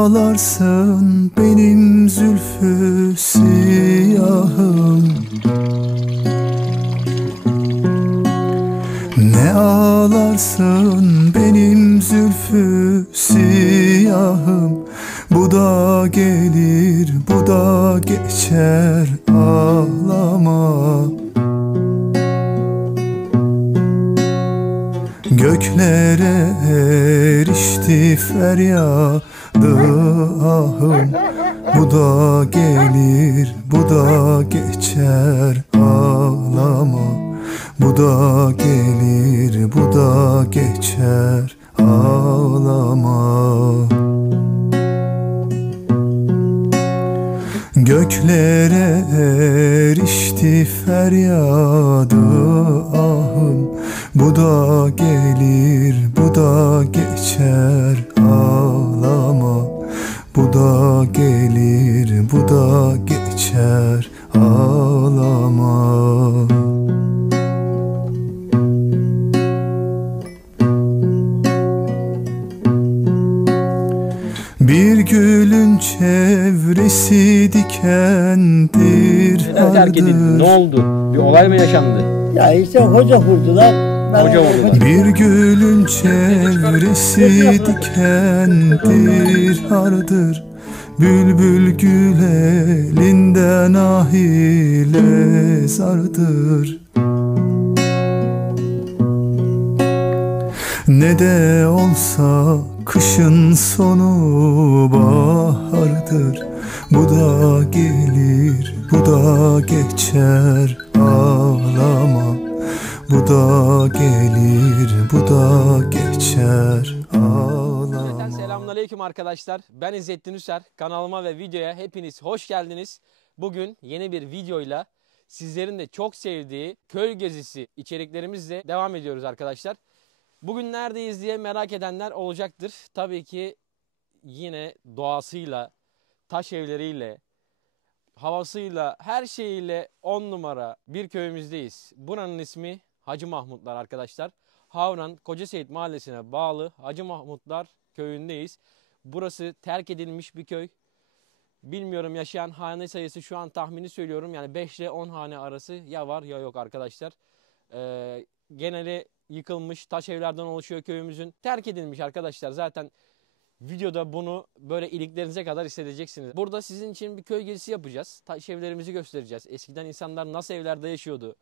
ağlarsın benim zülfü siyahım, ne ağlarsın benim zülfü siyahım. Bu da gelir, bu da geçer, ağlama. Göklere erişti feryadı ahım. Bu da gelir, bu da geçer, ağlama. Bu da gelir, bu da geçer, ağlama. Göklere erişti feryadı ahım. Bu da gelir, bu da geçer, ağlama. Bu da gelir, bu da geçer, ağlama. Bir gülün çevresi dikendir, Neden terk edildi? Ne oldu? Bir olay mı yaşandı? Ya işte hoca kurdular. Hoca oldular. Bir gülün çevresi dikendir, hardır. Bülbül gül elinden ahile zardır. Ne de olsa kışın sonu bahardır. Bu da gelir, bu da geçer, ağlama. Bu da gelir, bu da geçer, ağlama. Selamünaleyküm arkadaşlar. Ben İzzettin Üser. Kanalıma ve videoya hepiniz hoş geldiniz. Bugün yeni bir videoyla sizlerin de çok sevdiği köy gezisi içeriklerimizle devam ediyoruz arkadaşlar. Bugün neredeyiz diye merak edenler olacaktır. Tabii ki yine doğasıyla, taş evleriyle, havasıyla, her şeyiyle 10 numara bir köyümüzdeyiz. Buranın ismi Hacı Mahmutlar arkadaşlar. Havran Kocaseyit Mahallesi'ne bağlı Hacı Mahmutlar köyündeyiz. Burası terk edilmiş bir köy. Bilmiyorum, yaşayan hane sayısı şu an tahmini söylüyorum. Yani 5 ile 10 hane arası ya var ya yok arkadaşlar. Geneli yıkılmış taş evlerden oluşuyor köyümüzün. Terk edilmiş arkadaşlar. Zaten videoda bunu böyle iliklerinize kadar hissedeceksiniz. Burada sizin için bir köy gezisi yapacağız. Taş evlerimizi göstereceğiz. Eskiden insanlar nasıl evlerde yaşıyordu?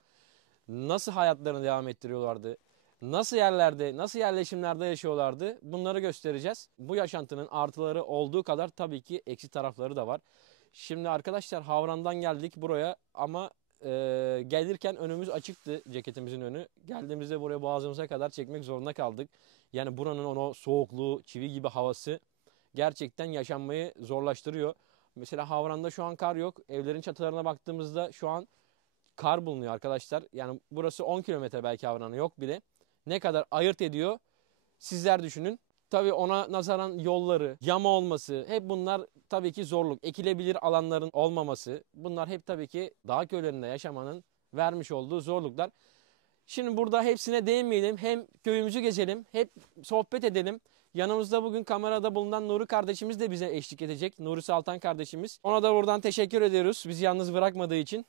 Nasıl hayatlarını devam ettiriyorlardı? Nasıl yerlerde, nasıl yerleşimlerde yaşıyorlardı? Bunları göstereceğiz. Bu yaşantının artıları olduğu kadar tabii ki eksi tarafları da var. Şimdi arkadaşlar Havran'dan geldik buraya ama gelirken önümüz açıktı, ceketimizin önü. Geldiğimizde buraya boğazımıza kadar çekmek zorunda kaldık. Yani buranın o soğukluğu, çivi gibi havası gerçekten yaşanmayı zorlaştırıyor. Mesela Havran'da şu an kar yok. Evlerin çatılarına baktığımızda şu an kar bulunuyor arkadaşlar. Yani burası 10 kilometre belki Havran'a yok bile. Ne kadar ayırt ediyor sizler düşünün. Tabii ona nazaran yolları, yama olması, hep bunlar tabii ki zorluk. Ekilebilir alanların olmaması, bunlar hep tabii ki dağ köylerinde yaşamanın vermiş olduğu zorluklar. Şimdi burada hepsine değinmeyelim. Hem köyümüzü gezelim, hep sohbet edelim. Yanımızda bugün kamerada bulunan Nuri kardeşimiz de bize eşlik edecek. Nuri Saltan kardeşimiz. Ona da buradan teşekkür ediyoruz bizi yalnız bırakmadığı için.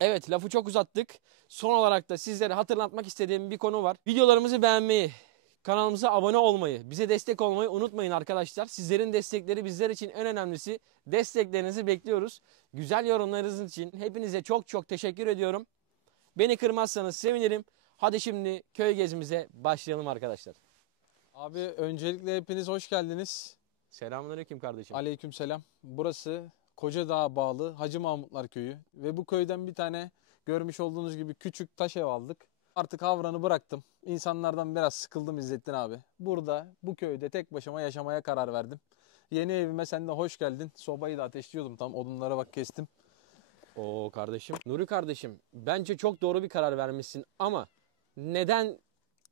Evet, lafı çok uzattık. Son olarak da sizlere hatırlatmak istediğim bir konu var. Videolarımızı beğenmeyi, kanalımıza abone olmayı, bize destek olmayı unutmayın arkadaşlar. Sizlerin destekleri bizler için en önemlisi. Desteklerinizi bekliyoruz. Güzel yorumlarınız için hepinize çok çok teşekkür ediyorum. Beni kırmazsanız sevinirim. Hadi şimdi köy gezimize başlayalım arkadaşlar. Abi öncelikle hepiniz hoş geldiniz. Selamünaleyküm kardeşim. Aleykümselam. Burası Kocadağ'a bağlı Hacı Mahmutlar Köyü. Ve bu köyden bir tane görmüş olduğunuz gibi küçük taş ev aldık. Artık Havran'ı bıraktım. İnsanlardan biraz sıkıldım İzzettin abi. Burada bu köyde tek başıma yaşamaya karar verdim. Yeni evime sen de hoş geldin. Sobayı da ateşliyordum, tam odunlara bak kestim. Oo kardeşim. Nuri kardeşim, bence çok doğru bir karar vermişsin ama neden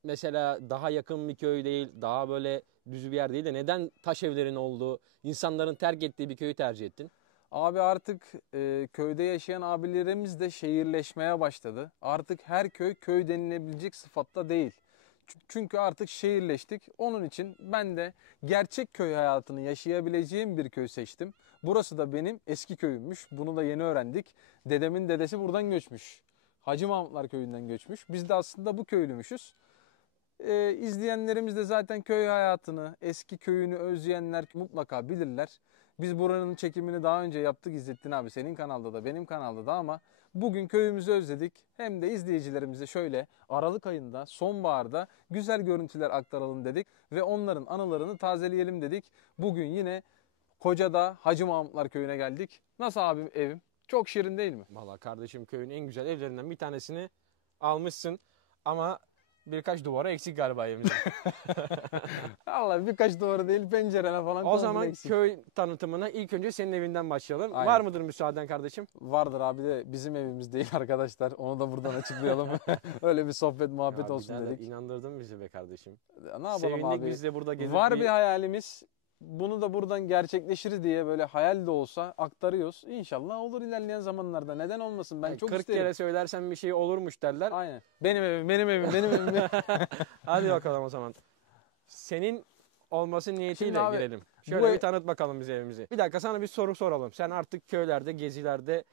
mesela daha yakın bir köy değil, daha böyle düz bir yer değil de neden taş evlerin olduğu, insanların terk ettiği bir köyü tercih ettin? Abi artık köyde yaşayan abilerimiz de şehirleşmeye başladı. Artık her köy köy denilebilecek sıfatta değil. Çünkü artık şehirleştik. Onun için ben de gerçek köy hayatını yaşayabileceğim bir köy seçtim. Burası da benim eski köyümmüş. Bunu da yeni öğrendik. Dedemin dedesi buradan göçmüş. Hacı Mahmutlar köyünden göçmüş. Biz de aslında bu köylümüşüz. İzleyenlerimiz de zaten köy hayatını, eski köyünü özleyenler mutlaka bilirler. Biz buranın çekimini daha önce yaptık İzzettin abi. Senin kanalda da benim kanalda da ama bugün köyümüzü özledik. Hem de izleyicilerimize şöyle Aralık ayında, sonbaharda güzel görüntüler aktaralım dedik. Ve onların anılarını tazeleyelim dedik. Bugün yine Kocadağ Hacı Mahmutlar köyüne geldik. Nasıl abim evim? Çok şirin değil mi? Vallahi kardeşim köyün en güzel evlerinden bir tanesini almışsın ama birkaç duvara eksik galiba evimizde. Allah birkaç duvarı değil pencerene falan. O zaman eksik. köy tanıtımına ilk önce senin evinden başlayalım. Aynen. Var mıdır müsaaden kardeşim? Vardır abi de bizim evimiz değil arkadaşlar. Onu da buradan açıklayalım. Öyle bir sohbet muhabbet Ya olsun birader, dedik. İnandırdın bizi be kardeşim. Ne yapalım Sevindik abi? biz de burada gezip Var bir hayalimiz. Bunu da buradan gerçekleşir diye böyle hayal de olsa aktarıyoruz. İnşallah olur ilerleyen zamanlarda. Neden olmasın? Ben çok 40 isterim. kere söylersen bir şey olurmuş derler. Aynen. Benim evim, benim evim, benim evim. Hadi bakalım o zaman. Senin olması niyetiyle Şimdi abi, girelim. bu Şöyle ev- bir tanıt bakalım bize evimizi. Bir dakika sana bir soru soralım. Sen artık köylerde, gezilerde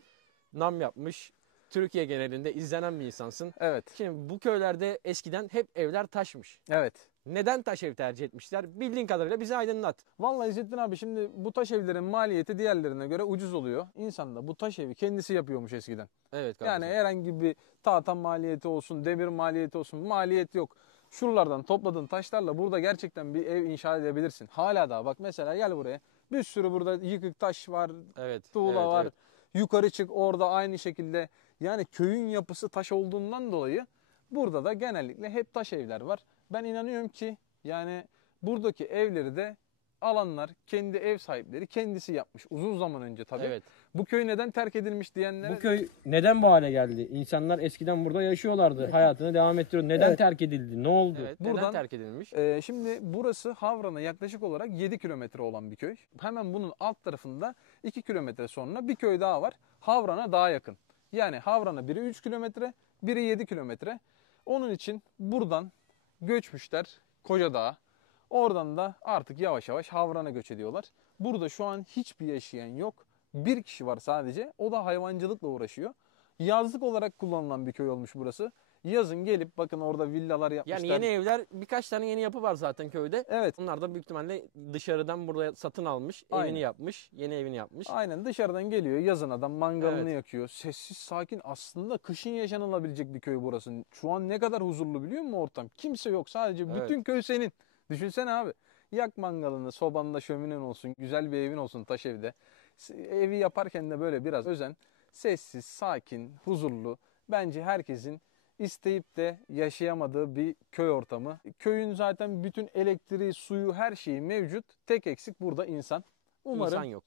nam yapmış, Türkiye genelinde izlenen bir insansın. Evet. Şimdi bu köylerde eskiden hep evler taşmış. Evet. Neden taş ev tercih etmişler? Bildiğin kadarıyla bize aydınlat. Vallahi İzzettin abi şimdi bu taş evlerin maliyeti diğerlerine göre ucuz oluyor. İnsan da bu taş evi kendisi yapıyormuş eskiden. Evet kardeşim. Yani herhangi bir tahta maliyeti olsun, demir maliyeti olsun maliyet yok. Şuralardan topladığın taşlarla burada gerçekten bir ev inşa edebilirsin. Hala daha bak mesela gel buraya. Bir sürü burada yıkık taş var, Evet. tuğla evet, var. evet. Yukarı çık orada aynı şekilde. Yani köyün yapısı taş olduğundan dolayı burada da genellikle hep taş evler var. Ben inanıyorum ki yani buradaki evleri de alanlar, kendi ev sahipleri kendisi yapmış. Uzun zaman önce tabii. Evet. Bu köy neden terk edilmiş diyenlere... Bu köy neden bu hale geldi? İnsanlar eskiden burada yaşıyorlardı. Hayatını devam ettiriyor. Neden Evet. terk edildi? Ne oldu? Evet, neden Buradan- terk edilmiş? Şimdi burası Havran'a yaklaşık olarak 7 kilometre olan bir köy. Hemen bunun alt tarafında 2 kilometre sonra bir köy daha var. Havran'a daha yakın. Yani Havran'a biri 3 kilometre, biri 7 kilometre. Onun için buradan göçmüşler Kocadağ'a. Oradan da artık yavaş yavaş Havran'a göç ediyorlar. Burada şu an hiçbir yaşayan yok. Bir kişi var sadece. O da hayvancılıkla uğraşıyor. Yazlık olarak kullanılan bir köy olmuş burası. Yazın gelip bakın orada villalar yapmışlar. Yani yeni evler, birkaç tane yeni yapı var zaten köyde. Evet. Onlar da büyük ihtimalle dışarıdan buraya satın almış, Aynen. evini yapmış, yeni evini yapmış. Aynen dışarıdan geliyor yazın adam mangalını Evet. yakıyor. Sessiz sakin aslında kışın yaşanılabilecek bir köy burası. Şu an ne kadar huzurlu biliyor musun ortam? Kimse yok sadece Evet. bütün köy senin. Düşünsene abi. Yak mangalını, sobanda şöminen olsun, güzel bir evin olsun taş evde. Evi yaparken de böyle biraz özen. Sessiz, sakin, huzurlu. Bence herkesin isteyip de yaşayamadığı bir köy ortamı. Köyün zaten bütün elektriği, suyu, her şeyi mevcut. Tek eksik burada insan. Umarım İnsan yok.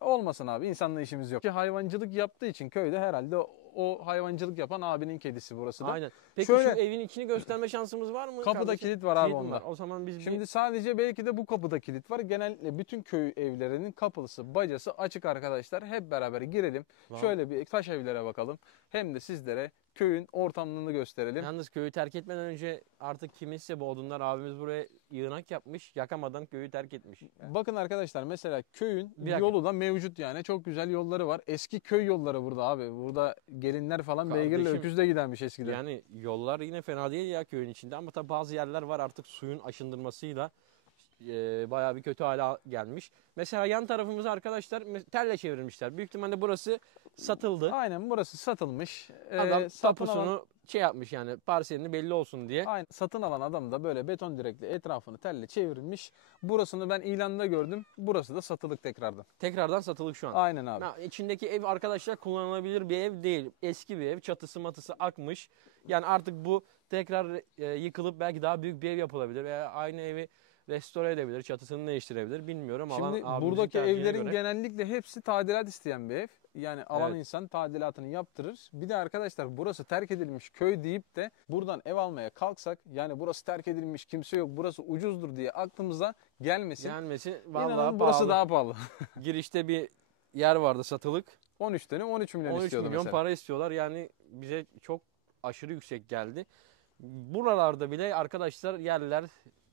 olmasın abi. İnsanla işimiz yok. Ki hayvancılık yaptığı için köyde herhalde o hayvancılık yapan abinin kedisi burası da. Aynen. Peki Şöyle- şu evin içini gösterme şansımız var mı? Kapıda kardeşim? kilit var abi mi onda. var? O zaman biz Şimdi sadece belki de bu kapıda kilit var. Genellikle bütün köy evlerinin kapısı, bacası açık arkadaşlar. Hep beraber girelim. Wow. Şöyle bir taş evlere bakalım. Hem de sizlere köyün ortamını gösterelim. Yalnız köyü terk etmeden önce artık kiminse bu odunlar abimiz buraya yığınak yapmış. Yakamadan köyü terk etmiş. Bakın arkadaşlar mesela köyün Bir dakika. yolu da mevcut yani. Çok güzel yolları var. Eski köy yolları burada abi. Burada gelinler falan beygirle Kardeşim, öküzle gidermiş eskiden. Yani yollar yine fena değil ya köyün içinde ama tabii bazı yerler var artık suyun aşındırmasıyla bayağı bir kötü hale gelmiş. Mesela yan tarafımızı arkadaşlar telle çevirmişler. Büyük ihtimalle burası satıldı. Aynen burası satılmış. Adam Satın alan- tapusunu şey yapmış yani parselini belli olsun diye. Aynen. Satın alan adam da böyle beton direkli etrafını telle çevirmiş. Burasını ben ilanda gördüm. Burası da satılık tekrardan. Tekrardan satılık şu an. Aynen abi. İçindeki ev arkadaşlar kullanılabilir bir ev değil. Eski bir ev. Çatısı matısı akmış. Yani artık bu tekrar yıkılıp belki daha büyük bir ev yapılabilir. Veya aynı evi restore edebilir. Çatısını değiştirebilir. Bilmiyorum. Şimdi abimizin buradaki tercihine evlerin göre. genellikle hepsi tadilat isteyen bir ev. Yani alan Evet. insan tadilatını yaptırır. Bir de arkadaşlar burası terk edilmiş köy deyip de buradan ev almaya kalksak yani burası terk edilmiş kimse yok burası ucuzdur diye aklımıza gelmesin. Gelmesi İnanın vallahi burası pahalı. daha pahalı. Girişte bir yer vardı satılık. 13 tane 13 milyon 13 istiyordu milyon mesela. para istiyorlar. Yani bize çok aşırı yüksek geldi. Buralarda bile arkadaşlar yerler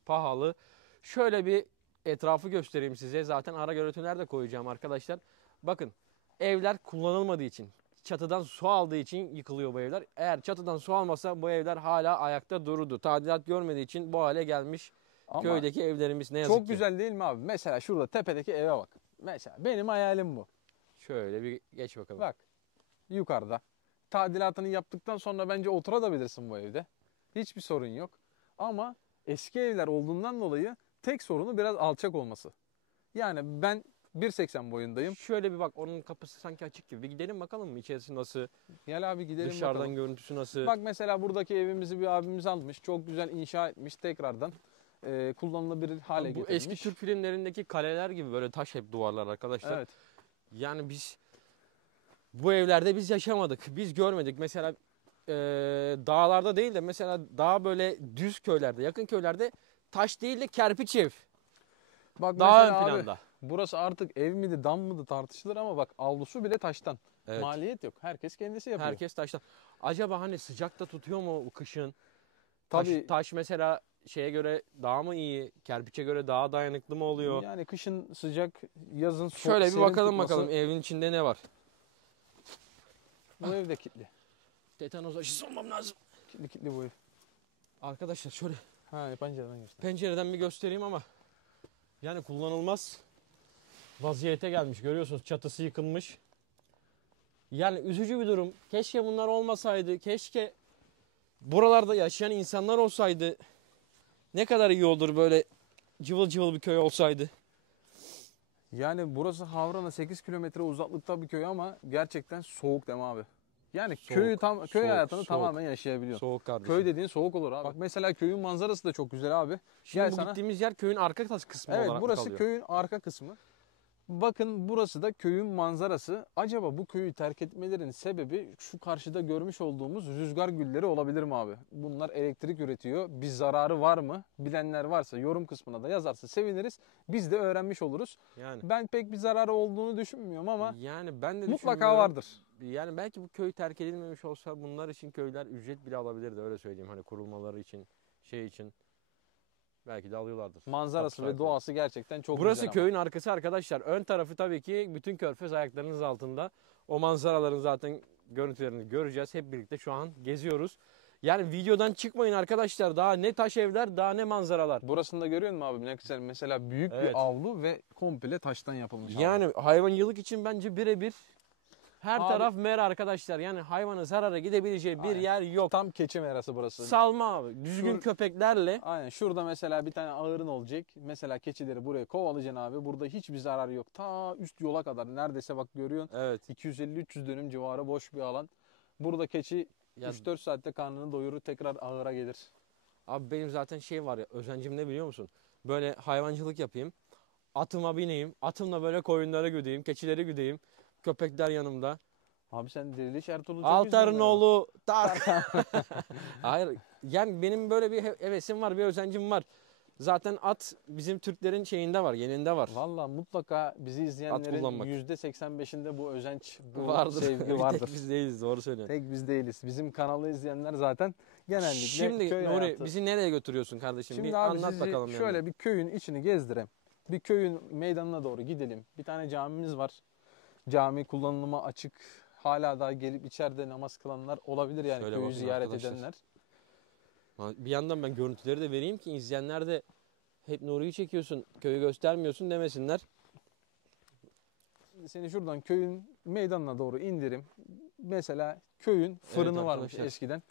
pahalı. Şöyle bir etrafı göstereyim size. Zaten ara görüntüler de koyacağım arkadaşlar. Bakın, evler kullanılmadığı için, çatıdan su aldığı için yıkılıyor bu evler. Eğer çatıdan su almasa bu evler hala ayakta dururdu. Tadilat görmediği için bu hale gelmiş Ama köydeki evlerimiz ne yazık çok ki. güzel değil mi abi? Mesela şurada tepedeki eve bak. Mesela benim hayalim bu. Şöyle bir geç bakalım. Bak yukarıda. Tadilatını yaptıktan sonra bence oturabilirsin bu evde. Hiçbir sorun yok. Ama eski evler olduğundan dolayı tek sorunu biraz alçak olması. Yani ben 1.80 boyundayım. Şöyle bir bak, onun kapısı sanki açık gibi. Bir gidelim bakalım mı içerisi nasıl? Gel abi gidelim Dışarıdan bakalım. görüntüsü nasıl? Bak mesela buradaki evimizi bir abimiz almış. Çok güzel inşa etmiş tekrardan. Kullanılabilir hale Bu getirmiş. eski Türk filmlerindeki kaleler gibi böyle taş hep duvarlar arkadaşlar. Evet. Yani biz bu evlerde biz yaşamadık. Biz görmedik. Mesela dağlarda değil de mesela daha böyle düz köylerde, yakın köylerde taş değil de kerpiç ev. Bak Daha mesela ön abi, planda. burası artık ev miydi dam mıydı tartışılır ama bak avlusu bile taştan. Evet. Maliyet yok. Herkes kendisi yapıyor. Herkes taştan. Acaba hani sıcakta tutuyor mu kışın? Tabii. Taş mesela şeye göre daha mı iyi? Kerpiçe göre daha dayanıklı mı oluyor? Yani kışın sıcak, yazın Şöyle bir serin bakalım tutması. bakalım evin içinde ne var? Bu ev de kilitli. Tetanoz aşısı olmam lazım. Kilitli bu ev. Arkadaşlar şöyle Ha pencereden göster. pencereden bir göstereyim ama yani kullanılmaz vaziyete gelmiş. Görüyorsunuz, çatısı yıkılmış. Yani üzücü bir durum. Keşke bunlar olmasaydı. Keşke buralarda yaşayan insanlar olsaydı. Ne kadar iyi olur böyle cıvıl cıvıl bir köy olsaydı. Yani burası Havran'a 8 kilometre uzaklıkta bir köy ama gerçekten soğuk deme abi. Yani Soğuk, köy soğuk, hayatını soğuk. tamamen yaşayabiliyorsun. Soğuk kardeşim. Köy dediğin soğuk olur abi. Bak mesela köyün manzarası da çok güzel abi. Şimdi Gel bu sana. gittiğimiz yer köyün arka kısmı Evet olarak mı burası kalıyor? köyün arka kısmı. Bakın burası da köyün manzarası. Acaba bu köyü terk etmelerinin sebebi şu karşıda görmüş olduğumuz rüzgar gülleri olabilir mi abi? Bunlar elektrik üretiyor. Bir zararı var mı? Bilenler varsa yorum kısmına da yazarsa seviniriz. Biz de öğrenmiş oluruz. Yani Ben pek bir zararı olduğunu düşünmüyorum ama ben de mutlaka düşünmüyorum. vardır. Yani belki bu köy terk edilmemiş olsa bunlar için köyler ücret bile alabilirdi, öyle söyleyeyim. Hani kurulmaları için, şey için. Belki de alıyorlardır. Manzarası Tapu ve sahipleri. doğası gerçekten çok Burası güzel ama. köyün arkası arkadaşlar. Ön tarafı tabii ki bütün körfez ayaklarınız altında. O manzaraların zaten görüntülerini göreceğiz. Hep birlikte şu an geziyoruz. Yani videodan çıkmayın arkadaşlar. Daha ne taş evler, daha ne manzaralar. Burasını da görüyor musun abi? Ne güzel. Mesela büyük Evet. bir avlu ve komple taştan yapılmış. Yani hayvancılık için bence birebir her Abi- taraf mera arkadaşlar. Yani hayvanın zarara gidebileceği bir Aynen. yer yok. Tam keçi merası burası. Salma abi. Düzgün Şur- köpeklerle. Aynen şurada mesela bir tane ağırın olacak. Mesela keçileri buraya kovalayacaksın abi. Burada hiçbir zararı yok. Ta üst yola kadar neredeyse bak görüyorsun. Evet. 250-300 dönüm civarı boş bir alan. Burada keçi Ya 3-4 saatte karnını doyurur tekrar ağıra gelir. abi benim zaten şey var ya, özencim ne biliyor musun? Böyle hayvancılık yapayım. Atıma bineyim. Atımla böyle koyunlara güdeyim. Keçileri güdeyim. Köpekler yanımda. Abi sen Diriliş Ertuğrul'u çok Altar'ın izliyorsun ya. oğlu Tarkan. Hayır. Yani benim böyle bir hevesim var, bir özencim var. Zaten at bizim Türklerin şeyinde var, geninde var. Valla mutlaka bizi izleyenlerin kullanmak. %85'inde bu özenç, bu Vardır. sevgi Bir vardır. tek biz değiliz, doğru söylüyorsun. Tek biz değiliz. Bizim kanalı izleyenler zaten genellikle Şimdi köy Nuri hayatı. bizi nereye götürüyorsun kardeşim? Şimdi bir abi anlat sizi bakalım. şöyle yani. bir köyün içini gezdireyim. Bir köyün meydanına doğru gidelim. Bir tane camimiz var. Cami kullanıma açık. Hala daha gelip içeride namaz kılanlar olabilir yani Şöyle köyü bakın ziyaret arkadaşlar. edenler. Bir yandan ben görüntüleri de vereyim ki izleyenler de hep Nuri'yi çekiyorsun, köyü göstermiyorsun demesinler. Seni şuradan köyün meydanına doğru indirim. Mesela köyün fırını varmış arkadaşlar. eskiden.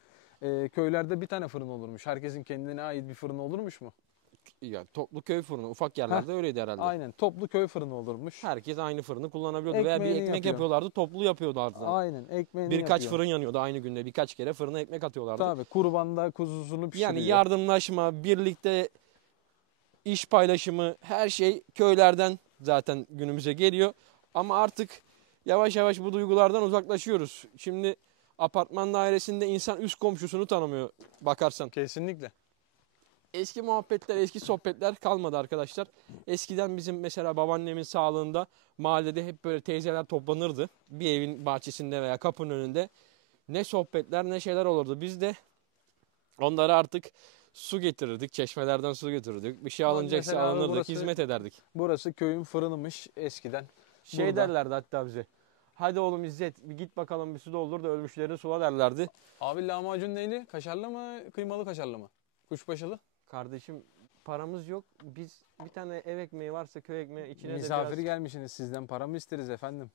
Köylerde bir tane fırın olurmuş. Herkesin kendine ait bir fırın olurmuş mu? Ya toplu köy fırını, ufak yerlerde öyleydi herhalde. Aynen. Toplu köy fırını olurmuş. Herkes aynı fırını kullanabiliyordu veya bir Ekmeğini ekmek yapıyor. yapıyorlardı, toplu yapıyorlardı. Aynen. Ekmeğini Birkaç yapıyor. fırın yanıyordu aynı günde, birkaç kere fırına ekmek atıyorlardı. Tabii kurbanda kuzusunu pişiriyor. Yani yardımlaşma, birlikte iş paylaşımı, her şey köylerden zaten günümüze geliyor. Ama artık yavaş yavaş bu duygulardan uzaklaşıyoruz. Şimdi apartman dairesinde insan üst komşusunu tanımıyor bakarsan. Kesinlikle. Eski muhabbetler, eski sohbetler kalmadı arkadaşlar. Eskiden bizim mesela babaannemin sağlığında mahallede hep böyle teyzeler toplanırdı. Bir evin bahçesinde veya kapının önünde. Ne sohbetler ne şeyler olurdu. Biz de Onlara artık su getirirdik. Çeşmelerden su getirirdik. Bir şey Bak alınacaksa mesela abi alınırdık. burası- Hizmet ederdik. Burası köyün fırınımış eskiden. Şey Burada- derlerdi hatta bize. Hadi oğlum İzzet bir git bakalım bir su doldur da ölmüşlerini sula derlerdi. Abi lahmacun neyli? Kaşarlı mı? Kıymalı kaşarlı mı? Kuşbaşılı. Kardeşim paramız yok. Biz bir tane ev ekmeği varsa köy ekmeği içine Misafir de biraz... gelmişsiniz, sizden para mı isteriz efendim?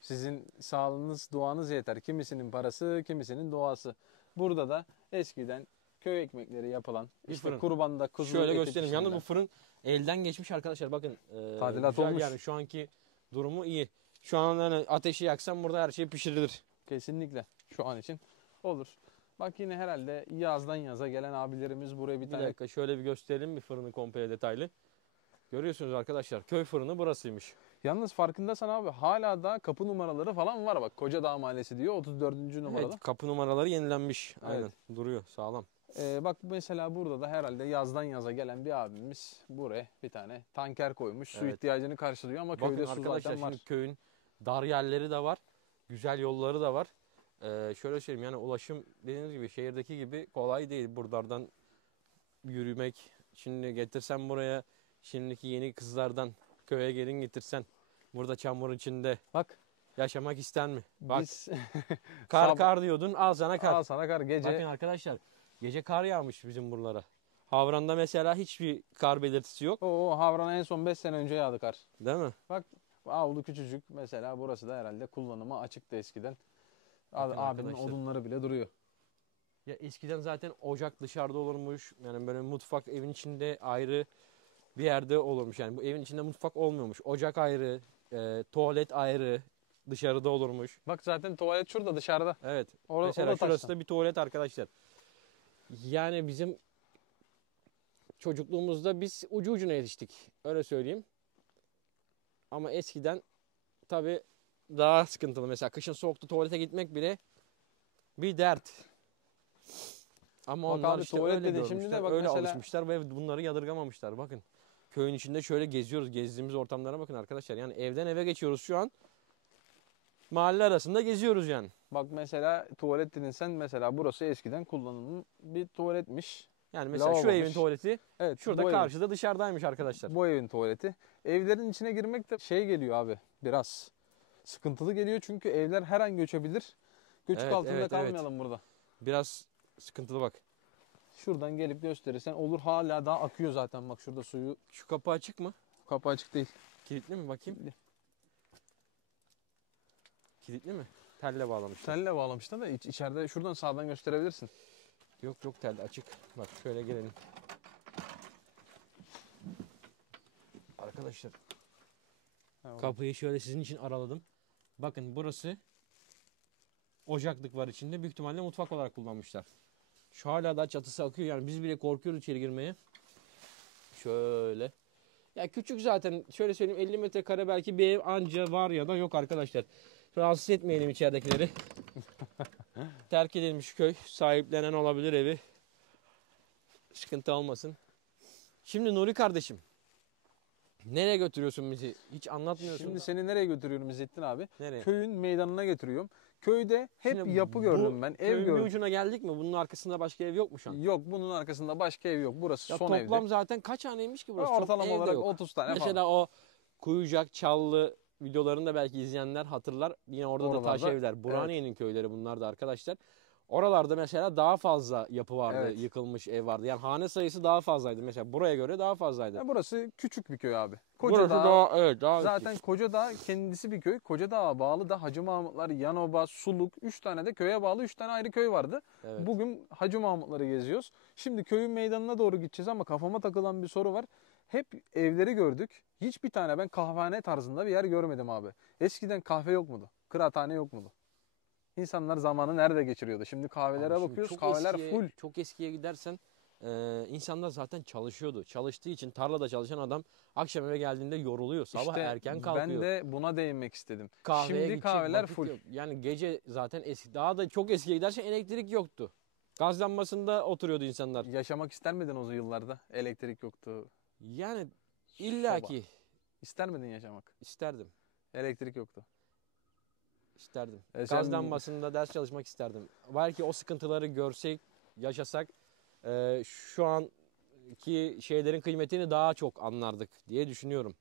Sizin sağlığınız, duanız yeter. Kimisinin parası, kimisinin duası. Burada da eskiden köy ekmekleri yapılan, Bir işte fırın. kurbanda kuzu Şöyle eti göstereyim. Yalnız bu pişirilen. fırın elden geçmiş arkadaşlar. Bakın Tadilat güzel olmuş. yani şu anki durumu iyi. Şu an hani ateşi yaksam burada her şey pişirilir. Kesinlikle şu an için olur. Bak yine herhalde yazdan yaza gelen abilerimiz buraya bir Bir tane... dakika şöyle bir gösterelim bir fırını komple detaylı. Görüyorsunuz arkadaşlar köy fırını burasıymış. Yalnız farkındaysan abi hala da kapı numaraları falan var bak. Kocadağ Mahallesi diyor 34. numaralı. Evet, kapı numaraları yenilenmiş. Evet. Aynen duruyor sağlam. Bak mesela burada da herhalde yazdan yaza gelen bir abimiz buraya bir tane tanker koymuş. Su Evet. ihtiyacını karşılıyor ama Bakın köyde su arkadaşlar zaten var. şimdi köyün dar yerleri de var. Güzel yolları da var. Şöyle söyleyeyim yani ulaşım dediğiniz gibi şehirdeki gibi kolay değil. Buralardan yürümek. Şimdi getirsen buraya şimdiki yeni kızlardan köye gelin getirsen. Burada çamurun içinde Bak yaşamak ister mi? Bak biz kar Sab- kar diyordun al sana kar. al sana kar gece Bakın arkadaşlar gece kar yağmış bizim buralara. Havran'da mesela hiçbir kar belirtisi yok. o Havran'a en son 5 sene önce yağdı kar. Değil mi? Avlu küçücük mesela burası da herhalde kullanıma açıktı eskiden. Bakın Abinin arkadaşlar. odunları bile duruyor. Ya eskiden zaten ocak dışarıda olurmuş. Yani böyle mutfak evin içinde ayrı bir yerde olurmuş. Yani bu evin içinde mutfak olmuyormuş. Ocak ayrı, tuvalet ayrı, dışarıda olurmuş. Bak zaten tuvalet şurada dışarıda. Evet. Orada, Mesela şurası taştan. da bir tuvalet arkadaşlar. Yani bizim çocukluğumuzda biz ucu ucuna yetiştik. Öyle söyleyeyim. Ama eskiden tabii daha sıkıntılı. Mesela kışın soğukta tuvalete gitmek bile bir dert. Ama Bak onlar abi, işte tuvalet öyle dedin. Şimdi de görmüşler, bak öyle mesela- alışmışlar ve bunları yadırgamamışlar. Bakın köyün içinde şöyle geziyoruz. Gezdiğimiz ortamlara bakın arkadaşlar. Yani evden eve geçiyoruz şu an. Mahalle arasında geziyoruz yani. Bak mesela tuvalet dedin sen, mesela burası eskiden kullanılan bir tuvaletmiş. Yani mesela şu Lavabomuş. evin tuvaleti Evet şurada bu evin- karşıda dışarıdaymış arkadaşlar. Bu evin tuvaleti. Evlerin içine girmek de şey geliyor abi, biraz sıkıntılı geliyor çünkü evler her an göçebilir. Göçük Evet, altında evet, evet. kalmayalım burada. Biraz sıkıntılı bak. Şuradan gelip gösterirsen olur, hala daha akıyor zaten bak şurada suyu. Şu kapı açık mı? Kapı açık değil. Kilitli mi bakayım? Kilitli. Kilitli mi? Telle bağlamışlar. Telle bağlamışlar da içeride şuradan sağdan gösterebilirsin. Yok yok tel açık. Bak şöyle gelelim. Arkadaşlar kapıyı şöyle sizin için araladım. Bakın burası ocaklık var içinde. Büyük ihtimalle mutfak olarak kullanmışlar. Şu hala daha çatısı akıyor. Yani biz bile korkuyoruz içeri girmeye. Şöyle. Ya küçük zaten. Şöyle söyleyeyim 50 metrekare belki bir ev anca var ya da yok arkadaşlar. Rahatsız etmeyelim içeridekileri. Terk edilmiş köy. Sahiplenen olabilir evi. Sıkıntı olmasın. Şimdi Nuri kardeşim. Nereye götürüyorsun bizi? Hiç anlatmıyorsun. Şimdi da. seni nereye götürüyorum İzzettin abi? Nereye? Köyün meydanına getiriyorum. Köyde hep Şimdi yapı gördüm ben. Ev köyün bir gördüm. ucuna geldik mi? Bunun arkasında başka ev yok mu şu an? Yok, bunun arkasında başka ev yok. Burası Ya son toplam evdi. zaten kaç haneymiş ki burası? Çok Ortalama ev de olarak yok. 30 tane Mesela falan. o Kuyucak, Çallı videolarını da belki izleyenler hatırlar. Yine orada da taş Oralarda, evler. Burhaniye'nin köyleri bunlar da arkadaşlar. Oralarda mesela daha fazla yapı vardı. Evet. Yıkılmış ev vardı. Yani hane sayısı daha fazlaydı. Mesela buraya göre daha fazlaydı. Ya burası küçük bir köy abi. Burası Kocadağ, daha evet daha zaten Kocadağ kendisi bir köy. Kocadağ'a bağlı da Hacı Mahmutlar, Yanoba, Suluk, 3 tane de köye bağlı 3 tane ayrı köy vardı. Evet. Bugün Hacı Mahmutları geziyoruz. Şimdi köyün meydanına doğru gideceğiz ama kafama takılan bir soru var. Hep evleri gördük. Hiçbir tane ben kahvehane tarzında bir yer görmedim abi. Eskiden kahve yok muydu? Kıraathane yok muydu? İnsanlar zamanı nerede geçiriyordu? Şimdi kahvelere Abi şimdi bakıyoruz. çok Kahveler eskiye- full. Çok eskiye gidersen insanlar zaten çalışıyordu. Çalıştığı için tarlada çalışan adam akşam eve geldiğinde yoruluyor. Sabah İşte erken kalkıyor. ben de buna değinmek istedim. Kahveye Şimdi gidecek kahveler vakit full. yok. Yani gece zaten eski. Daha da çok eskiye gidersen elektrik yoktu. Gaz lambasında oturuyordu insanlar. Yaşamak ister miydin o yıllarda? Elektrik yoktu. Yani illaki İster miydin yaşamak? isterdim. Elektrik yoktu. İsterdim. E Gaz sen- lambasında ders çalışmak isterdim. Belki o sıkıntıları görsek, yaşasak şu anki şeylerin kıymetini daha çok anlardık diye düşünüyorum.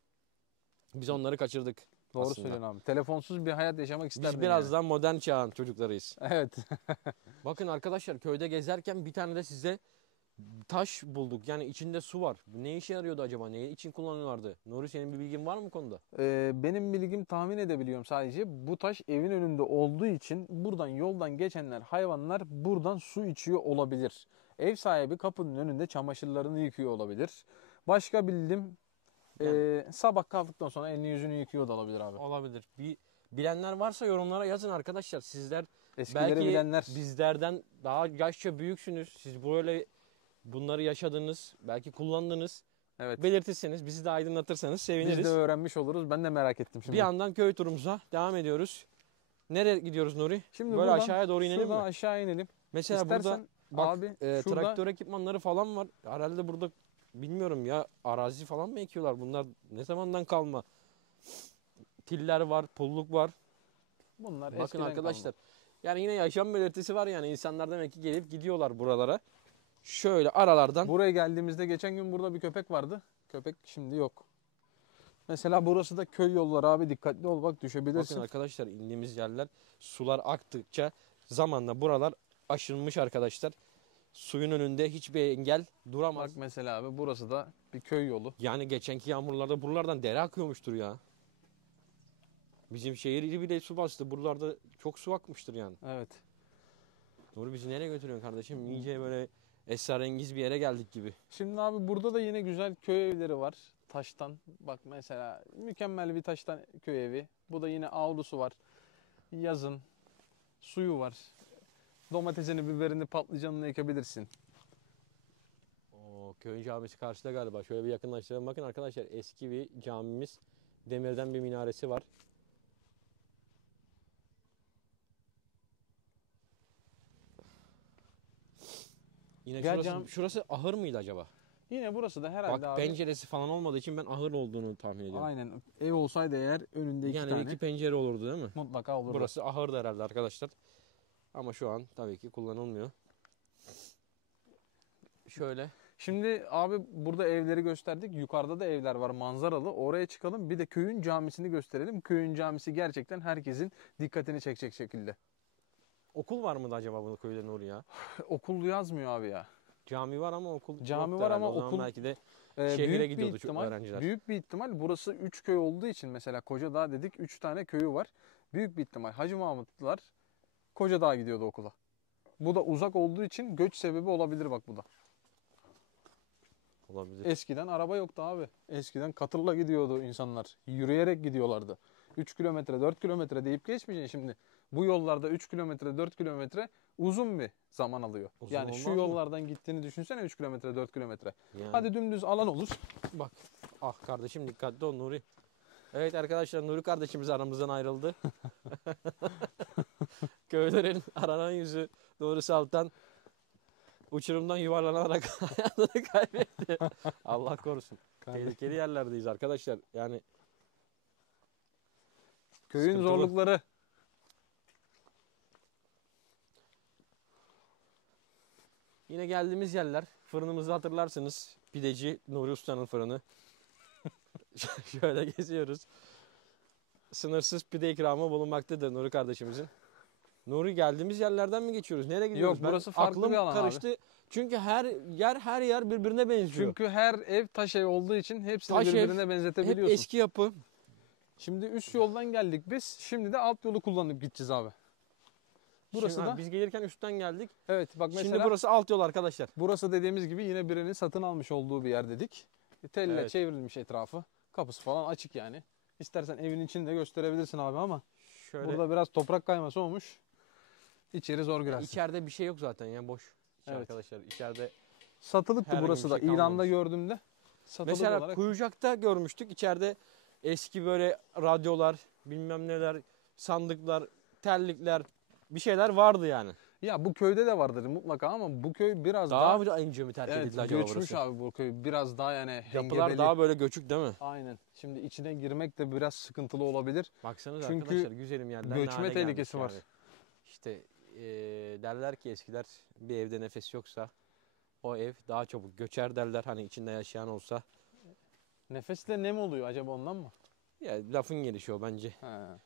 Biz onları kaçırdık. Doğru aslında. söylüyorsun abi. Telefonsuz bir hayat yaşamak isterdim. Biz birazdan modern çağın çocuklarıyız. Evet. Bakın arkadaşlar, köyde gezerken bir tane de size taş bulduk. Yani içinde su var. Bu ne işe yarıyordu acaba? Ne için kullanıyorlardı? Nuri, senin bir bilgin var mı bu konuda? Benim bilgim, tahmin edebiliyorum sadece. Bu taş evin önünde olduğu için buradan yoldan geçenler, hayvanlar buradan su içiyor olabilir. Ev sahibi kapının önünde çamaşırlarını yıkıyor olabilir. Başka bildim, sabah kalktıktan sonra elini yüzünü yıkıyor da olabilir abi. Olabilir. Bir bilenler varsa yorumlara yazın arkadaşlar. Sizler Eskileri belki bilenler. bizlerden daha yaşça büyüksünüz. Siz böyle bunları yaşadınız, belki kullandınız. Evet. Belirtirseniz, bizi de aydınlatırsanız seviniriz. Biz de öğrenmiş oluruz. Ben de merak ettim şimdi. Bir yandan köy turumuza devam ediyoruz. Nereye gidiyoruz Nuri? Şimdi Böyle buradan aşağıya doğru inelim mi? şuradan aşağı inelim. Mesela İstersen burada bak, abi şurada traktör ekipmanları falan var. Herhalde burada bilmiyorum ya, arazi falan mı ekiyorlar? Bunlar ne zamandan kalma? Tiller var, pulluk var. bunlar Bakın eskiden arkadaşlar. kalma. Yani yine yaşam belirtisi var yani. İnsanlar demek ki gelip gidiyorlar buralara. Şöyle aralardan. Buraya geldiğimizde geçen gün burada bir köpek vardı. Köpek şimdi yok. Mesela burası da köy yolları abi, dikkatli ol bak, düşebilirsin. Bakın arkadaşlar, indiğimiz yerler sular aktıkça zamanla buralar aşınmış arkadaşlar. Suyun önünde hiçbir engel Bak duramaz. mesela abi, burası da bir köy yolu. Yani geçenki yağmurlarda buralardan dere akıyormuştur ya. Bizim şehri bile su bastı. Buralarda çok su akmıştır yani. Evet. Nuri, bizi nereye götürüyorsun kardeşim? İyice böyle esrarengiz bir yere geldik gibi. Şimdi abi burada da yine güzel köy evleri var. Taştan. Bak mesela mükemmel bir taştan köy evi. Bu da yine avlusu var. Yazın suyu var. Domatesini, biberini, patlıcanını ekebilirsin. O köyün camisi karşıda galiba. Şöyle bir yakınlaştıralım. Bakın arkadaşlar, eski bir camimiz. Demirden bir minaresi var. Yine Gel şurası ahır mıydı acaba? Yine burası da herhalde Bak, abi. penceresi falan olmadığı için ben ahır olduğunu tahmin ediyorum. Aynen. Ev olsaydı eğer önünde iki Yani tane iki pencere olurdu değil mi? mutlaka olurdu. Burası ahırdı herhalde arkadaşlar. Ama şu an tabii ki kullanılmıyor. Şöyle. Şimdi abi burada evleri gösterdik. Yukarıda da evler var manzaralı. Oraya çıkalım. Bir de köyün camisini gösterelim. Köyün camisi gerçekten herkesin dikkatini çekecek şekilde. Okul var mıydı acaba bu köylerin oraya? Okul yazmıyor abi ya. Cami var ama okul Cami yoktu var herhalde. ama O zaman okul belki de şehire gidiyordu çok öğrenciler. Büyük bir ihtimal burası 3 köy olduğu için, mesela Kocadağ dedik, 3 tane köyü var. Büyük bir ihtimal Hacı Mahmutlular Kocadağ'a gidiyordu okula. Bu da uzak olduğu için göç sebebi olabilir bak bu da. Olabilir. Eskiden araba yoktu abi. Eskiden katırla gidiyordu insanlar. Yürüyerek gidiyorlardı. 3 kilometre 4 kilometre deyip geçmeyeceksin şimdi. Bu yollarda 3 kilometre 4 kilometre uzun bir zaman alıyor. Uzun yani şu olmaz mı? yollardan gittiğini düşünsene, 3 kilometre 4 kilometre. Yani. Hadi dümdüz alan olur. Bak. Ah kardeşim, dikkatli ol Nuri. Evet arkadaşlar, Nuri kardeşimiz aramızdan ayrıldı. Köylerin aranan yüzü Nuri Saltan uçurumdan yuvarlanarak hayatını kaybetti. Allah korusun. Tehlikeli yerlerdeyiz arkadaşlar. Yani Köyün sıkıntılı. zorlukları. yine geldiğimiz yerler, fırınımızı hatırlarsınız. Pideci Nuri Usta'nın fırını. Şöyle geziyoruz. Sınırsız pide ikramı bulunmaktadır Nuri kardeşimizin. Nuri, geldiğimiz yerlerden mi geçiyoruz? Nereye gidiyoruz? Yok, burası farklı aklım bir alan karıştı. Çünkü her yer birbirine benziyor. Çünkü her ev taş ev olduğu için hepsini Taş ev, birbirine hep benzetebiliyorsun. eski yapı. Şimdi üst yoldan geldik biz. Şimdi de alt yolu kullanıp gideceğiz abi. Burası Şimdi, da biz gelirken üstten geldik. evet bak mesela Şimdi burası alt yol arkadaşlar. burası dediğimiz gibi yine birinin satın almış olduğu bir yer dedik. Telle Evet. çevrilmiş etrafı. Kapısı falan açık yani. İstersen evin içini de gösterebilirsin abi ama Şöyle burada biraz toprak kayması olmuş. İçeri zor girersin. içeride bir şey yok zaten ya, boş. Evet. Arkadaşlar içeride Satılıktı herhangi burası bir da. şey İlanda kalmamış. gördüğümde satılık mesela olarak. Kuyucak'ta görmüştük. İçeride eski böyle radyolar, bilmem neler, sandıklar, terlikler, bir şeyler vardı yani. Ya bu köyde de vardır mutlaka ama bu köy biraz Daha daha mı önce mi terk evet, edildi acaba göçmüş burası? abi bu köy. Biraz daha yani Yapılar hengebeli. daha böyle göçük değil mi? Aynen. Şimdi içine girmek de biraz sıkıntılı olabilir. Baksanıza Çünkü arkadaşlar, güzelim yerler ne göçme hale tehlikesi gelmiş var. yani. İşte derler ki eskiler, bir evde nefes yoksa o ev daha çabuk göçer derler hani içinde yaşayan olsa. Nefesle nem oluyor acaba ondan mı? Ya lafın gelişi o bence. He.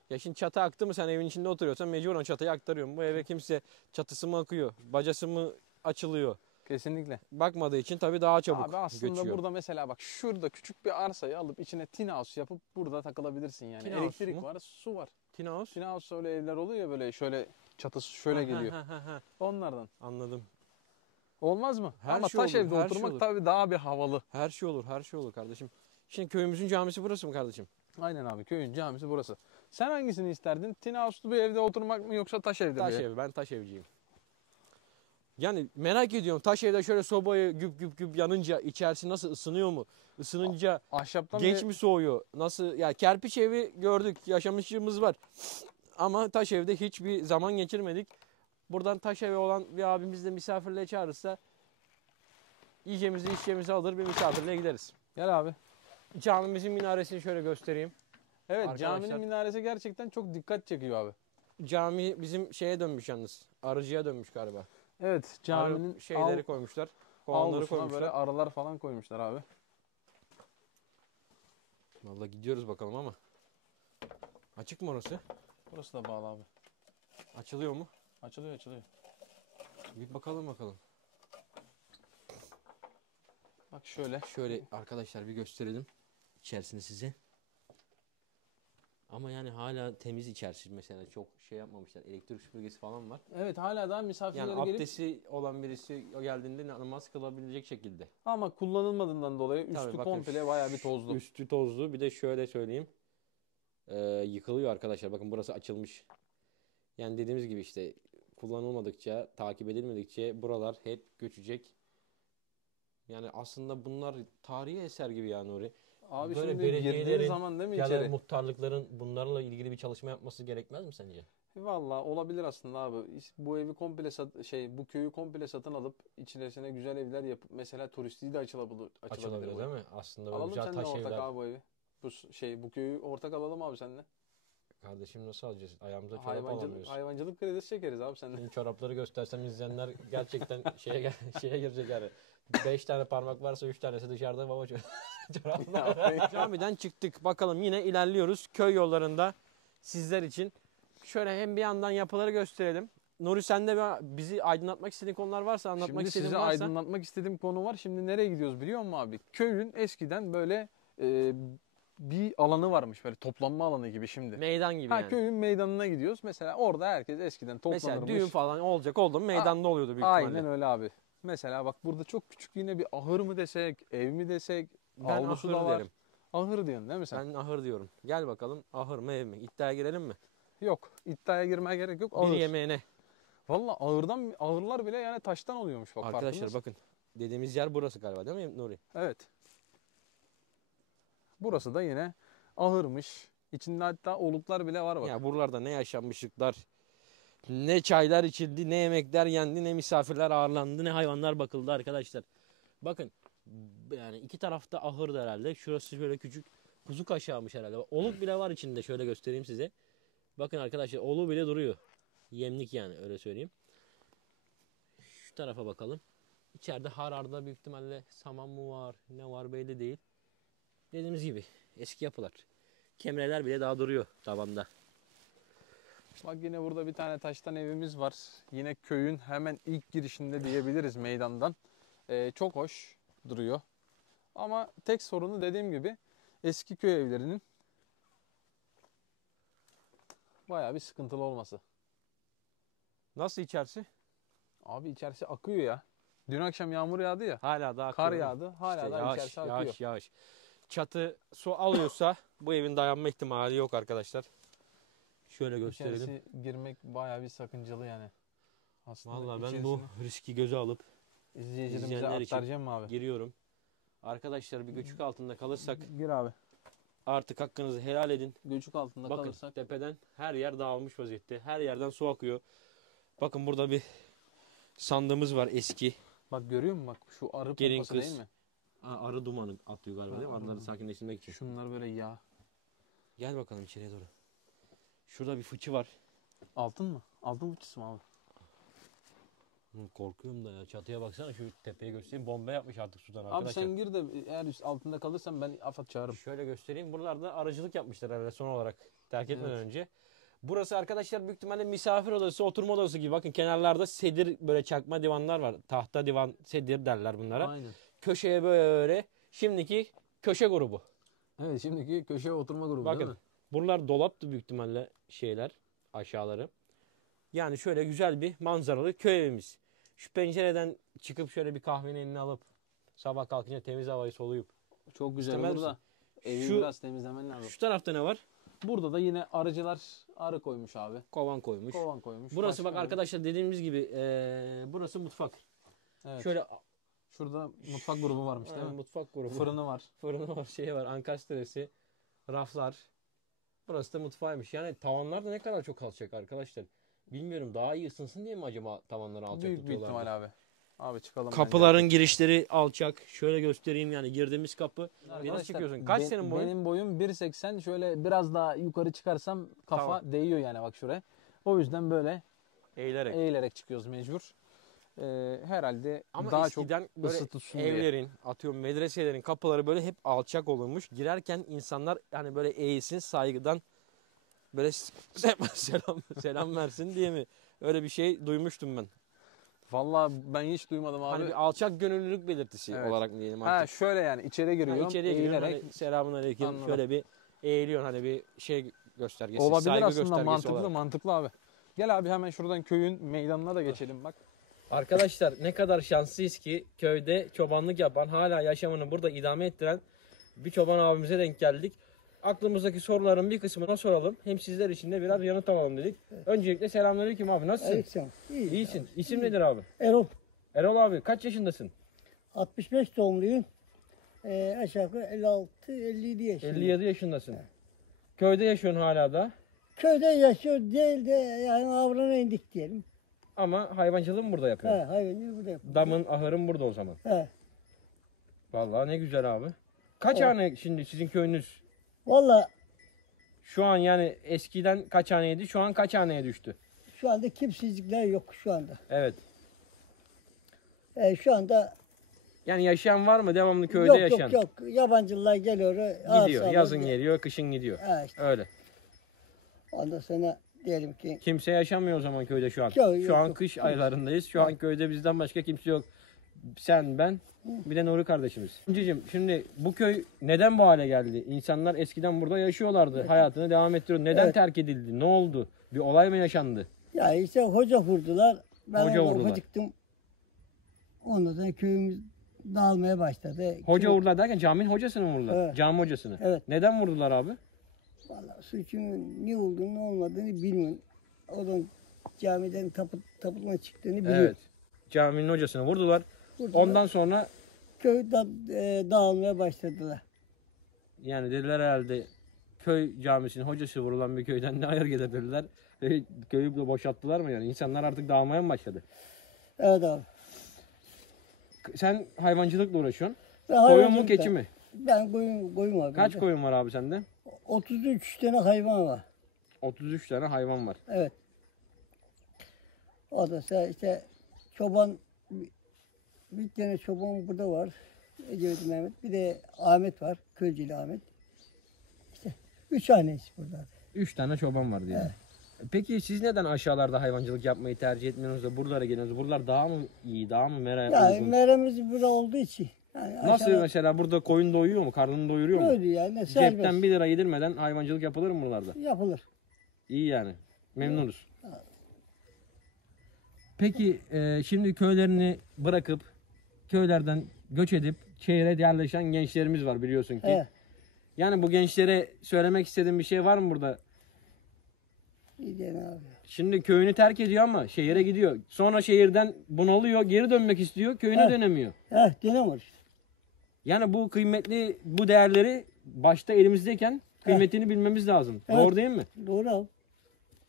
Ya şimdi çatı aktı mı sen evin içinde oturuyorsan mecburen çatıyı aktarıyorsun. Bu eve kimse çatısı mı akıyor, bacası mı açılıyor. Kesinlikle. Bakmadığı için tabii daha çabuk Abi aslında göçüyor. burada mesela bak şurada küçük bir arsayı alıp içine tin house yapıp burada takılabilirsin yani. Tin house Elektrik mu? var, su var. Tina House. Tin house öyle evler oluyor ya böyle şöyle çatısı şöyle geliyor. Onlardan. Anladım. Olmaz mı? Her Ama şey taş olur, evde her şey oturmak olur. tabii daha bir havalı. Her şey olur, her şey olur kardeşim. Şimdi köyümüzün camisi burası mı kardeşim? Aynen abi köyün camisi burası. Sen hangisini isterdin? Tin house'lu bir evde oturmak mı yoksa taş evde Taş mi? evi, ben taş evciyim. Yani merak ediyorum taş evde şöyle sobayı güp güp güp yanınca içerisi nasıl ısınıyor mu? Isınınca Ahşaptan geç bir mi soğuyor? Nasıl? Ya kerpiç evi gördük, yaşamışlığımız var. Ama taş evde hiçbir zaman geçirmedik. Buradan taş evi olan bir abimiz de misafirliğe çağırırsa yiyeceğimizi içeceğimizi alır bir misafirliğe gideriz. Gel abi. Camimizin minaresini şöyle göstereyim. Evet Arkadaşlar- caminin minaresi gerçekten çok dikkat çekiyor abi. Cami bizim şeye dönmüş yalnız. Arıcıya dönmüş galiba. Evet caminin Arı şeyleri koymuşlar. Kovanları avlusuna koymuşlar. böyle arılar falan koymuşlar abi. Vallahi gidiyoruz bakalım ama. Açık mı orası? Burası da bağlı abi. Açılıyor mu? Açılıyor açılıyor. Bir bakalım bakalım. Bak şöyle. Şöyle arkadaşlar bir gösterelim içerisini size. Ama yani hala temiz içerisi mesela çok şey yapmamışlar. Elektrik süpürgesi falan var. Evet hala daha misafirler Yani gelip abdesti olan birisi o geldiğinde namaz kılabilecek şekilde. ama kullanılmadığından dolayı üstü Tabii bakın, komple bayağı bir tozlu. Üstü tozlu. Bir de şöyle söyleyeyim. Yıkılıyor arkadaşlar. Bakın burası açılmış. Yani dediğimiz gibi işte kullanılmadıkça, takip edilmedikçe buralar hep göçecek. Yani aslında bunlar tarihi eser gibi ya Nuri. Abi Böyle şimdi belediyelerin girdiğin zaman değil mi ya da içeri? muhtarlıkların bunlarla ilgili bir çalışma yapması gerekmez mi sence? Valla olabilir aslında abi. Bu evi komple bu köyü komple satın alıp içerisine güzel evler yapıp mesela turistiği de açılabilir Açılabilir bu değil ev. mi? Aslında böyle Alalım güzel seninle taş ortak evler. abi bu evi. Bu köyü ortak alalım abi seninle. Kardeşim nasıl alacağız? Ayağımıza çorap Hayvancılık, alamıyoruz. hayvancılık kredisi çekeriz abi seninle. Şimdi çorapları göstersem izleyenler gerçekten şeye girecek yani. 5 tane parmak varsa 3 tanesi dışarıda baba çoraplar. Camiden çıktık. Bakalım yine ilerliyoruz köy yollarında sizler için. Şöyle hem bir yandan yapıları gösterelim. Nuri sen de bizi aydınlatmak istediğin konular varsa anlatmak Şimdi istediğin size varsa. aydınlatmak istediğim konu var. Şimdi nereye gidiyoruz biliyor musun abi? Köyün eskiden böyle bir alanı varmış böyle toplanma alanı gibi şimdi. Meydan gibi Ha yani. köyün meydanına gidiyoruz. Mesela orada herkes eskiden toplanırmış. Mesela düğün falan oldu mu meydanda oluyordu büyük ihtimalle. Aynen öyle abi. Mesela bak burada çok küçük yine bir ahır mı desek, ev mi desek, Ben avlusu ahır da var. derim. Ahır diyorsun değil mi sen? Ben ahır diyorum. Gel bakalım ahır mı ev mi? İddiaya girelim mi? Yok. İddiaya girmeye gerek yok. Bir Ahır. yemeğine. Valla ağırlar bile yani taştan oluyormuş bak. Arkadaşlar farkındasın. bakın. Dediğimiz yer burası galiba değil mi Nuri? Evet. Burası da yine ahırmış. İçinde hatta oluklar bile var bak. Ya buralarda ne yaşanmışlıklar, ne çaylar içildi, ne yemekler yendi, ne misafirler ağırlandı, ne hayvanlar bakıldı arkadaşlar. Bakın yani iki tarafta ahırdı herhalde. Şurası şöyle küçük kuzu kaşağımış herhalde. Oluk bile var içinde şöyle göstereyim size. Bakın arkadaşlar oluğu bile duruyor. Yemlik yani öyle söyleyeyim. Şu tarafa bakalım. İçeride hararda büyük ihtimalle saman mı var, ne var belli değil. Dediğimiz gibi eski yapılar. Kemreler bile daha duruyor tabanda. Bak yine burada bir tane taştan evimiz var. Yine köyün hemen ilk girişinde diyebiliriz meydandan. Çok hoş duruyor. Ama tek sorunu dediğim gibi eski köy evlerinin bayağı bir sıkıntılı olması. Nasıl içerisi? Abi içerisi akıyor ya. Dün akşam yağmur yağdı ya. Hala daha Kar akıyor. yağdı. Hala İşte da yağış, içerisi akıyor. yağış. Çatı su alıyorsa bu evin dayanma ihtimali yok arkadaşlar. Şöyle gösterelim. İçerisi girmek bayağı bir sakıncalı yani. Aslında Vallahi ben içerisine bu riski göze alıp izleyicilerimize izleyenler için aktaracağım mı abi? giriyorum. Arkadaşlar bir göçük altında kalırsak Gir abi. artık hakkınızı helal edin. Göçük altında Bakın kalırsak. tepeden her yer dağılmış vaziyette. Her yerden su akıyor. Bakın burada bir sandığımız var eski. Bak görüyor musun? Bak şu arı Gelin pompası kız. değil mi? Arı dumanı atıyor galiba değil mi? Arı Arıları dumanı. sakinleştirmek için. Şunlar böyle yağ. Gel bakalım içeriye doğru. Şurada bir fıçı var. Altın mı? Altın fıçısı mı abi? Korkuyorum da ya. Çatıya baksana, şu tepeye göstereyim. Bomba yapmış artık sudan Abi arkadaşlar. sen gir de eğer üst altında kalırsan ben AFAD çağırırım. Şöyle göstereyim. Buralarda aracılık yapmışlar herhalde son olarak terk etmeden Evet. önce. Burası arkadaşlar büyük ihtimalle misafir odası, oturma odası gibi. Bakın kenarlarda sedir, böyle çakma divanlar var. Tahta divan, sedir derler bunlara. Aynen. Köşeye böyle şimdiki köşe grubu. Evet, şimdiki köşe oturma grubu değil mi? Bakın buralar dolaptı büyük ihtimalle şeyler, aşağıları. Yani şöyle güzel bir manzaralı köy evimiz. Şu pencereden çıkıp şöyle bir kahvenin eline alıp sabah kalkınca temiz havayı soluyup. Çok güzel İstemez olur da evi Şu- biraz temizlemen lazım. Şu tarafta ne var? Burada da yine arıcılar arı koymuş abi. Kovan koymuş. Kovan koymuş. Burası bak Başka arkadaşlar dediğimiz gibi burası mutfak. Evet. Şöyle Şurada mutfak grubu varmış değil mi? mutfak grubu. Fırını var. Fırını var, şey var, ankastresi, raflar. Burası da mutfağıymış. Yani tavanlar da ne kadar çok alçak arkadaşlar. Bilmiyorum, daha iyi ısınsın diye mi acaba tavanları alçak Büyük tutuyorlar? ihtimal abi. Abi çıkalım. Kapıların girişleri alçak. Şöyle göstereyim, yani girdiğimiz kapı. bence. Nasıl çıkıyorsun? Kaç senin boyun? Benim boyum 1.80. Şöyle biraz daha yukarı çıkarsam kafa Tamam. değiyor yani bak şuraya. O yüzden böyle Eğilerek. eğilerek çıkıyoruz mecbur. Herhalde Ama daha çok eskiden böyle ısıtılsın diye. evlerin, atıyorum medreselerin kapıları böyle hep alçak olurmuş. Girerken insanlar hani böyle eğilsin, saygıdan böyle selam versin diye mi? Öyle bir şey duymuştum ben. Vallahi ben hiç duymadım abi. Hani bir alçak gönüllülük belirtisi Evet. olarak mı diyelim Ha artık? şöyle yani içeri giriyorum. İçeriye giriyorsun, eğilerek. hani selamun aleyküm, Anladım. şöyle bir eğiliyorsun, hani bir şey göstergesi, Olabilir saygı aslında, göstergesi mantıklı olarak. mantıklı abi. Gel abi hemen şuradan köyün meydanına da geçelim bak. Arkadaşlar ne kadar şanslıyız ki köyde çobanlık yapan, hala yaşamını burada idame ettiren bir çoban abimize denk geldik. Aklımızdaki soruların bir kısmına soralım. Hem sizler için de biraz yanıt alalım dedik. Öncelikle selamünaleyküm abi, nasılsın? Aleyküm. İyi. İyisin. İsim nedir abi? Erol. Erol abi, kaç yaşındasın? 65 doğumluyum. Aşağı yukarı 56-57 yaşındayım. 57 yaşındasın. Köyde yaşıyorsun hala da. Köyde yaşıyor değil de yani avrana indik diyelim. Ama hayvancılığı mı burada yapıyorsun? Hayvanı burada yapıyoruz. Damın, ahırın burada o zaman. He. Vallahi ne güzel abi. Kaç Evet. hane şimdi sizin köyünüz? Valla Şu an yani eskiden kaç haneydi? Şu an kaç haneye düştü? şu anda kimsizlikler yok şu anda. Evet. Şu anda Yani yaşayan var mı? Devamlı köyde yok yaşayan. yok yok. Yabancılar geliyor. Gidiyor. Yazın geliyor, kışın gidiyor. İşte. Öyle. Ondan sonra diyelim ki Kimse yaşamıyor o zaman köyde şu an. Yok, Şu yok, an yok. kış aylarındayız. Şu an köyde bizden başka kimse yok. Sen, ben, bir de Nuri kardeşimiz. Önceciğim, şimdi bu köy neden bu hale geldi? İnsanlar eskiden burada yaşıyorlardı. Hayatını devam ettiriyor. Neden Evet. terk edildi? Ne oldu? Bir olay mı yaşandı? ya işte hoca vurdular. Ben Hoca orada vurdular. ufacıktım. Ondan sonra köyümüz dağılmaya başladı. Hoca Köy- vurdular derken caminin hocasını mı vurdular? Evet. Cami hocasını. Evet. Neden vurdular abi? Vallahi suçun ne olduğunu ne olmadığını bilmiyorum. Oradan camiden taputma çıktığını biliyorum. Evet. Caminin hocasını vurdular. Vurdular. Ondan sonra Köy dağılmaya başladılar. yani dediler herhalde köy camisinin hocası vurulan bir köyden ne hayır gelir dediler. Ve köyü de boşalttılar mı yani? İnsanlar artık dağılmaya mı başladı? Evet abi. Sen hayvancılıkla uğraşıyorsun. Ben Koyun mu hayvancılıkta- keçi mi? Ben koyun var. Kaç bende. koyun var abi sende? 33 tane hayvan var. 33 tane hayvan var. Evet. O da işte çoban, bir tane çoban burada var. Ecevit Mehmet. Bir de Ahmet var. Köyceli Ahmet. İşte 3 hanesi burada. 3 tane çoban var diye. Peki siz neden aşağılarda hayvancılık yapmayı tercih etmiyorsunuz da buralara geliyorsunuz? Buralar daha mı iyi, daha mı Yani uygun? meremiz burada olduğu için. Yani Nasıl aşağıda mesela burada koyun doyuyor mu? Karnını doyuruyor mu? öyle yani Cepten serbest 1 lira yedirmeden hayvancılık yapılır mı buralarda? yapılır. İyi yani. Memnunuz. Peki şimdi köylerini bırakıp köylerden göç edip şehre yerleşen gençlerimiz var biliyorsun ki. He. Yani bu gençlere söylemek istediğin bir şey var mı burada? İyi diyen abi. Şimdi köyünü terk ediyor ama şehire gidiyor. Sonra şehirden bunalıyor, geri dönmek istiyor, köyüne Evet. dönemiyor. Dönem var işte. Yani bu kıymetli, bu değerleri başta elimizdeyken kıymetini bilmemiz lazım. Evet. Doğru değil mi? Doğru abi.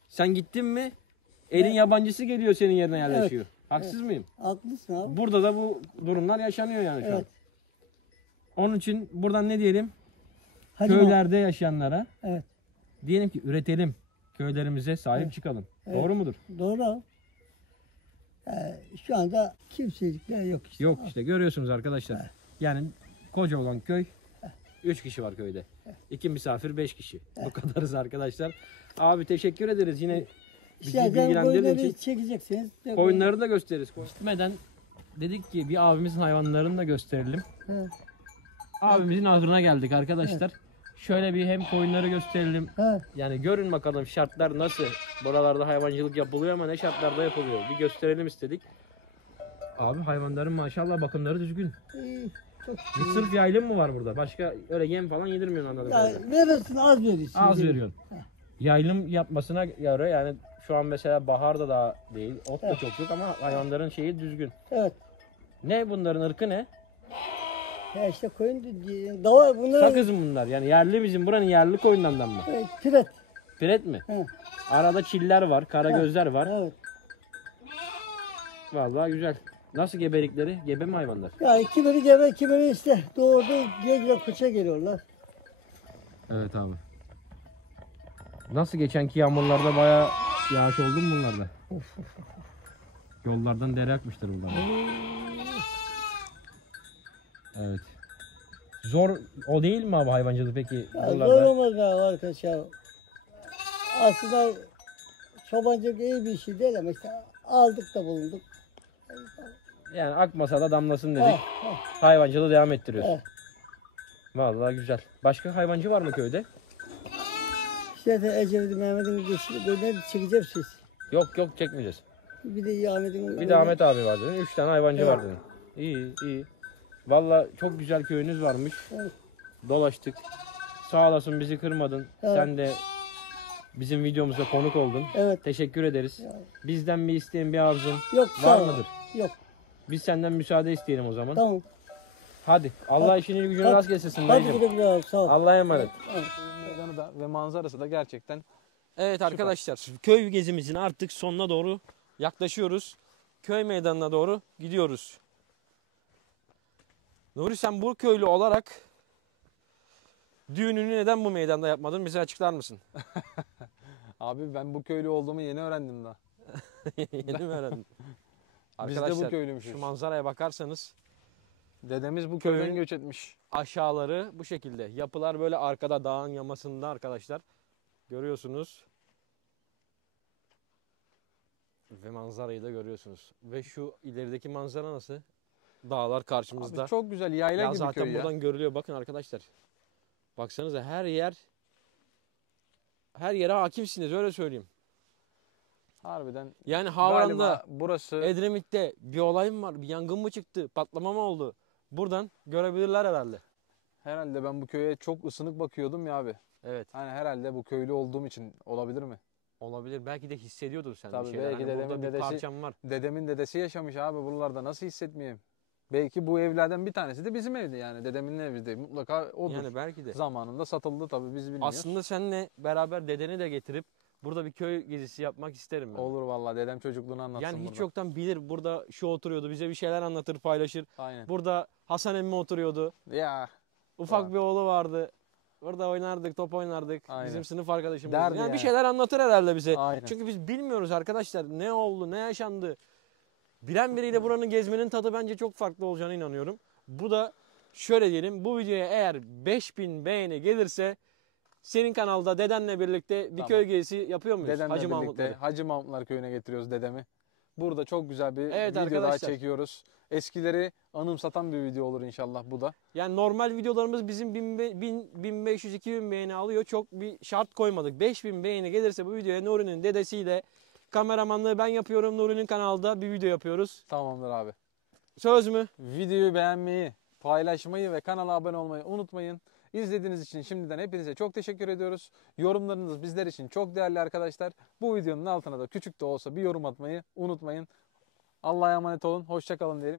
Sen gittin mi elin yabancısı geliyor senin yerine yerleşiyor. Haksız mıyım? Haklısın abi. Burada da bu durumlar yaşanıyor yani şu an. Evet. Onun için buradan ne diyelim? Hacı Köylerde yaşayanlara Evet. diyelim ki üretelim. Köylerimize sahip Evet. çıkalım. Evet. Doğru mudur? Doğru abi. Şu anda kimselikler yok işte. Yok işte görüyorsunuz arkadaşlar. Yani koca olan köy 3 kişi var köyde. 2 misafir 5 kişi. Bu kadarız arkadaşlar. Abi teşekkür ederiz yine bizi bilgilendirdiğin koyunları için. çekeceksiniz. Koyunları da gösteririz. Gitmeden dedik ki bir abimizin hayvanlarını da gösterelim. He. Abimizin ahırına geldik arkadaşlar. Şöyle bir hem koyunları gösterelim. He. Yani görün bakalım şartlar nasıl. Buralarda hayvancılık yapılıyor ama ne şartlarda yapılıyor. Bir gösterelim istedik. Abi hayvanların maşallah bakımları düzgün. İyi, çok Bir sırf yaylım mı var burada? Başka öyle yem falan yedirmiyorsun anladım. ya, verirsin az verirsin. Az veriyorsun. Yaylım yapmasına göre yani şu an mesela baharda da değil, ot da çok yok ama hayvanların şeyi düzgün. Evet. Ne bunların ırkı ne? Ya işte koyun dava bunlar Sakız mı bunlar? Yani yerli bizim buranın yerli koyunlarından mı? piret. Piret mi? He. Arada çiller var, karagözler var. Evet. Vallahi güzel. Nasıl gebelikleri? Gebe mi hayvanlar? Ya kimini gebe kimini işte doğurdu gece kuşa geliyorlar. Evet abi. Nasıl geçenki yağmurlarda bayağı yağış oldu mu bunlarda? Yollardan dere akmıştır bunlar. Evet. Zor o değil mi abi hayvancılık peki? Ya zor Buralarda? olmaz ya arkadaş ya. Aslında çobancılık iyi bir şey değil ama işte aldık da bulunduk. Yani akmasa da damlasın dedik. Heh, Hayvancılığı devam ettiriyoruz. heh. Vallahi güzel. Başka hayvancı var mı köyde? İşte de Ecevit Mehmet'in böyle çekeceğim siz. Yok yok çekmeyeceğiz. Bir de Ahmet'in Bir de Ahmet abi var dedin. 3 tane hayvancı Evet. var dedin. İyi iyi. Vallahi çok güzel köyünüz varmış. Evet. Dolaştık. Sağ olasın bizi kırmadın. Evet. Sen de bizim videomuza konuk oldun. Evet. Teşekkür ederiz. Bizden bir isteğin bir arzun Yok var sağ ol. mıdır? Yok. Biz senden müsaade isteyelim o zaman. Tamam. Hadi. Allah işini gücünü Hadi. rast getirsin Hadi dayıcım. güle güle abi, sağ ol. Allah'a emanet. Evet. Meydanı da ve manzarası da gerçekten Evet arkadaşlar köy gezimizin artık sonuna doğru yaklaşıyoruz. Köy meydanına doğru gidiyoruz. Nuri sen bu köylü olarak düğününü neden bu meydanda yapmadın? Bize açıklar mısın? abi ben bu köylü olduğumu yeni öğrendim daha. Yeni mi öğrendin? Biz de bu köylüymüşüz. şu manzaraya bakarsanız Dedemiz bu Köyün- köyden göç etmiş. aşağıları bu şekilde. Yapılar böyle arkada dağın yamasında arkadaşlar. Görüyorsunuz. Ve manzarayı da görüyorsunuz. Ve şu ilerideki manzara nasıl? Dağlar karşımızda. Abi çok güzel yayla Ya gibi zaten köy ya. buradan görülüyor. Bakın arkadaşlar. Baksanıza her yere hakimsiniz öyle söyleyeyim. Harbiden Yani Havran'da, galiba burası Edremit'te bir olay mı var? Bir yangın mı çıktı? Patlama mı oldu? Buradan görebilirler herhalde. herhalde ben bu köye çok ısınık bakıyordum ya abi. Evet. Hani herhalde bu köylü olduğum için olabilir mi? Olabilir. Belki de hissediyordur sen Tabii, bir şeyler. belki Hani dedemin burada bir dedesi- parçam var. Dedemin dedesi yaşamış abi buralarda nasıl hissetmeyeyim? Belki bu evlerden bir tanesi de bizim evdi yani. Dedemin evi de mutlaka odur. Yani belki de. Zamanında satıldı tabii biz bilmiyoruz. Aslında seninle beraber dedeni de getirip burada bir köy gezisi yapmak isterim ben. Olur vallahi dedem çocukluğunu anlatsın Yani hiç burada. yoktan bilir burada şu oturuyordu bize bir şeyler anlatır paylaşır. Aynen. Burada Hasan emmi oturuyordu. Ya Ufak Var. bir oğlu vardı. Burada oynardık, top oynardık. Aynen. Bizim sınıf arkadaşımız. Derdi Yani bir yani. şeyler anlatır herhalde bize. Aynen. Çünkü biz bilmiyoruz arkadaşlar ne oldu, ne yaşandı. Bilen biriyle buranın gezmenin tadı bence çok farklı olacağına inanıyorum. Bu da şöyle diyelim, bu videoya eğer 5000 beğeni gelirse senin kanalda dedenle birlikte bir Tamam. köy gezisi yapıyor muyuz? dedemle Hacı birlikte Mahmutları. Hacı Mahmutlar köyüne getiriyoruz dedemi. Burada çok güzel bir Evet video daha arkadaşlar. çekiyoruz. Eskileri anımsatan bir video olur inşallah bu da. Yani normal videolarımız bizim 1500-2000 beğeni alıyor. Çok bir şart koymadık. 5000 beğeni gelirse bu videoya Nuri'nin dedesiyle kameramanlığı ben yapıyorum. Nuri'nin kanalda bir video yapıyoruz. Tamamdır abi. Söz mü? Videoyu beğenmeyi, paylaşmayı ve kanala abone olmayı unutmayın. İzlediğiniz için şimdiden hepinize çok teşekkür ediyoruz. Yorumlarınız bizler için çok değerli arkadaşlar. Bu videonun altına da küçük de olsa bir yorum atmayı unutmayın. Allah'a emanet olun. Hoşça kalın diyelim.